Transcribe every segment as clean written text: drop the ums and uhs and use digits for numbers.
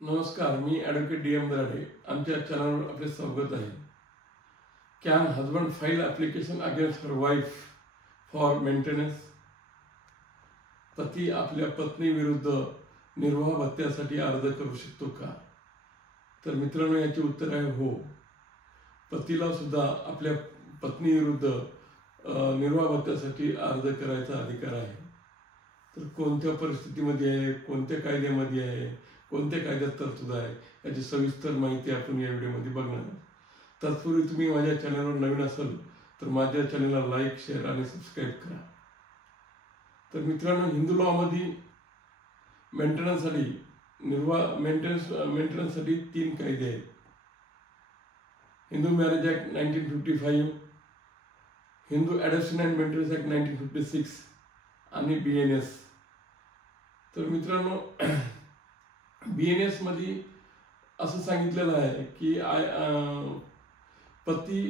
नमस्कार, मी advocate DM. Darade. आमच्या चॅनलवर आपले स्वागत आहे. Can husband file application against her wife for maintenance? पती आपल्या पत्नीविरुद्ध निर्वाह भत्त्यासाठी अर्ज करू शकतो का? तर मित्रांनो, याचे उत्तर आहे हो. पतीला सुद्धा आपल्या पत्नीविरुद्ध निर्वाह भत्त्यासाठी अर्ज करायचा अधिकार आहे. तर कोणत्या परिस्थितीमध्ये आहे, कोणत्या कायद्यामध्ये आहे, कोणत्या कायद्यात तरतूद आहे, याची सविस्तर माहिती आपण या व्हिडिओमध्ये बघणार आहोत. तत्पूर्वी तुम्ही माझ्या चॅनलवर नवीन असाल तर माझ्या चॅनलला लाईक, शेअर आणि सबस्क्राईब करा. तर मित्रांनो, हिंदू लॉमध्ये मेंटेनन्ससाठी 3 कायदे आहेत. Hindu marriage act 1955, Hindu adoption and maintenance act 1956 आणि BNS. तर मित्रांनो, BNS मध्ये असं सांगितलेलं आहे की पती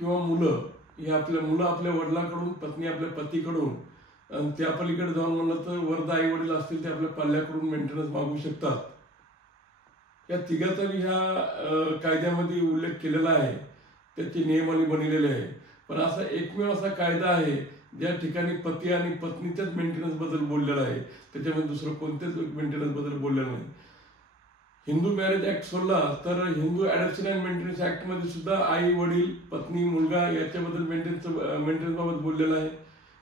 किंवा मुलं आपल्या वडिलांकडून, पत्नी आपल्या पतीकडून, आणि त्या पलीकडे जाऊन म्हणलं तर वरद आई वडील असतील ते आपल्या पाल्याकडून मेंटेनन्स मागू शकतात. या तिघाचाही ह्या कायद्यामध्ये उल्लेख केलेला आहे, त्याचे नियमावली बनलेले आहे. पण असा एकमेव असा कायदा आहे ज्या ठिकाणी पती आणि पत्नीच्याच मेंटेनन्स बद्दल बोललेला आहे, त्याच्यामध्ये दुसरं कोणत्याच मेंटेनन्स बद्दल बोललेलं नाही. हिंदू मॅरेज ॲक्ट सोडला तर हिंदू ॲडॉप्शन अँड मेंटेनन्स ॲक्टमध्ये सुद्धा आई वडील, पत्नी, मुलगा याच्याबद्दल मेंटेनन्स बाबत बोललेलं आहे.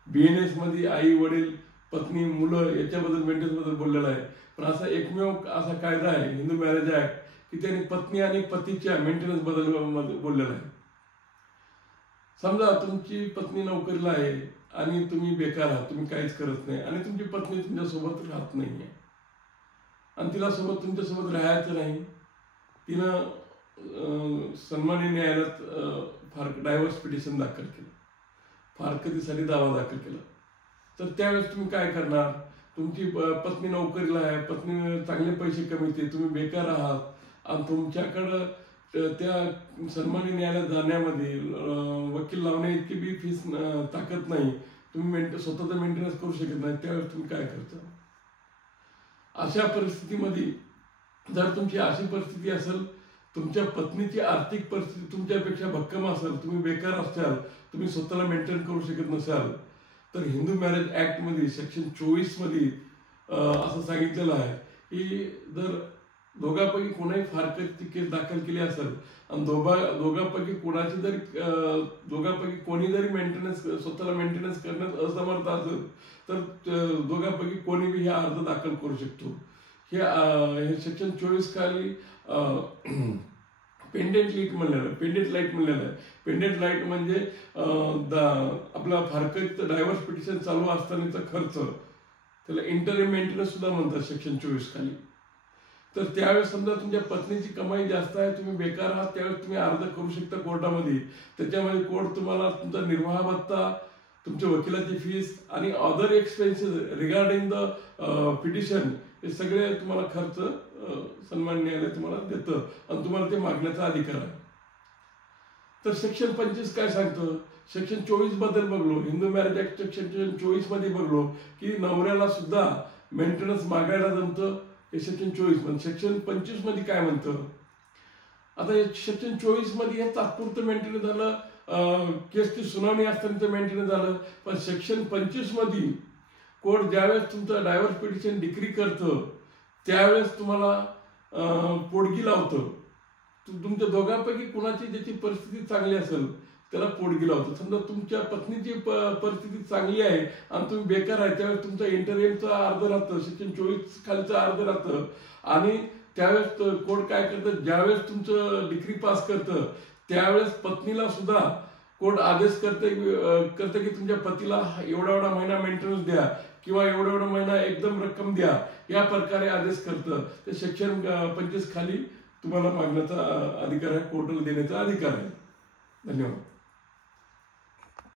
BNS मध्ये आई वडील, पत्नी, मुलं याच्याबद्दल मेंटेनन्स बद्दल बोललेलं आहे. पण असा एकमेव असा कायदा आहे हिंदू मॅरेज ॲक्ट की त्याने पत्नी आणि पतीच्या मेंटेनन्स बद्दल बोललेलं आहे. समजा तुमची पत्नी नोकरीला आहे आणि तुम्ही बेकार आहात, तुम्ही काहीच करत नाही आणि तुमची पत्नी तुमच्यासोबत राहत नाही आहे आणि तिला तुमच्यासोबत राहायचं नाही. तिनं सन्मानी न्यायालयात डायव्हर्स पिटिशन दाखल केलं, फारकतीसाठी दावा दाखल केला. तर त्यावेळेस तुम्ही काय करणार? तुमची पत्नी नोकरीला आहे, पत्नी चांगले पैसे कमवते, तुम्ही बेकार आहात आणि तुमच्याकडं त्या सन्मानी न्यायालयात जाण्यामध्ये वकील लावण्या इतकी बी फीस ताकद नाही, तुम्ही स्वतःचा मेंटेनन्स करू शकत नाही. त्यावेळेस तुम्ही काय करता? अशा परिस्थितीमध्ये जर तुमची अशी परिस्थिती असेल, तुमच्या पत्नीची आर्थिक परिस्थिती तुमच्यापेक्षा भक्कम असेल, तुम्ही बेकार असाल, तुम्ही स्वतःला मेंटेन करू शकत नसाल, तर हिंदू मॅरेज ॲक्टमध्ये सेक्शन 24 मध्ये असं सांगितलेलं आहे की जर दोघांपैकी कोणाही फारकतीची केस दाखल केली असेल आणि दोघांपैकी कोणी जरी स्वतःला मेंटेनन्स करण्यात असमर्थ असेल तर दोघांपैकी कोणीही हा अर्ज दाखल करू शकतो. हे सेक्शन 24 खाली पेंडेंट लाईट म्हणलेलं आहे. पेंडेंट लाईट म्हणजे आपला फारकत डायव्हर्स पिटिशन चालू असतानाचा खर्च, त्याला इंटरिम मेंटेनन्स सुद्धा म्हणतात सेक्शन 24 खाली. तर त्यावेळेस समजा तुमच्या पत्नीची कमाई जास्त आहे, तुम्ही बेकार आहात, त्यावेळेस तुम्ही अर्ज करू शकता कोर्टामध्ये. त्याच्यामध्ये कोर्ट तुम्हाला तुमचा निर्वाह भत्ता, तुमच्या वकिलाची फीस आणि other expenses regarding the petition हे सगळे तुम्हाला खर्च सन्मान न्यायालय तुम्हाला देतं आणि तुम्हाला ते मागण्याचा अधिकार आहे. तर सेक्शन 25 काय सांगतं? सेक्शन 24 बद्दल बघलो, हिंदू मॅरेज ॲक्ट सेक्शन 24 मध्ये बघलो की नवऱ्याला सुद्धा मेंटेनन्स मागायला जमतं. हे सेक्शन 24 म्हणजे सेक्शन 25 मध्ये काय म्हणतं? आता सेक्शन 24 मध्ये हे तात्पुरतं मेंटेनन्स झालं, केसची सुनावणी असताना मेंटेनन्स झालं. पण सेक्शन 25 मध्ये कोर्ट ज्यावेळेस तुमचं डायव्हर्स पिटिशन डिक्री करतं त्यावेळेस तुम्हाला पोटगी लावतं. तुमच्या दोघांपैकी कुणाची ज्याची परिस्थिती चांगली असेल त्याला पोटगी लावतं. समजा तुमच्या पत्नीची परिस्थिती चांगली आहे आणि तुम्ही बेकार आहे, त्यावेळेस तुमचा इंटरव्ह्यूचा अर्ज राहतं, सेक्शन 24 खालचा अर्ज राहतं आणि त्यावेळेस कोर्ट काय करतं, ज्यावेळेस तुमचं डिग्री पास करतं त्यावेळेस पत्नीला सुद्धा कोर्ट आदेश करते की तुमच्या पतीला एवढा महिना मेंटेनन्स द्या किंवा एवढा महिना एकदम रक्कम द्या, या प्रकारे आदेश करतं. ते सेक्शन 25 खाली तुम्हाला मागण्याचा अधिकार आहे, कोर्टाला देण्याचा अधिकार आहे. धन्यवाद.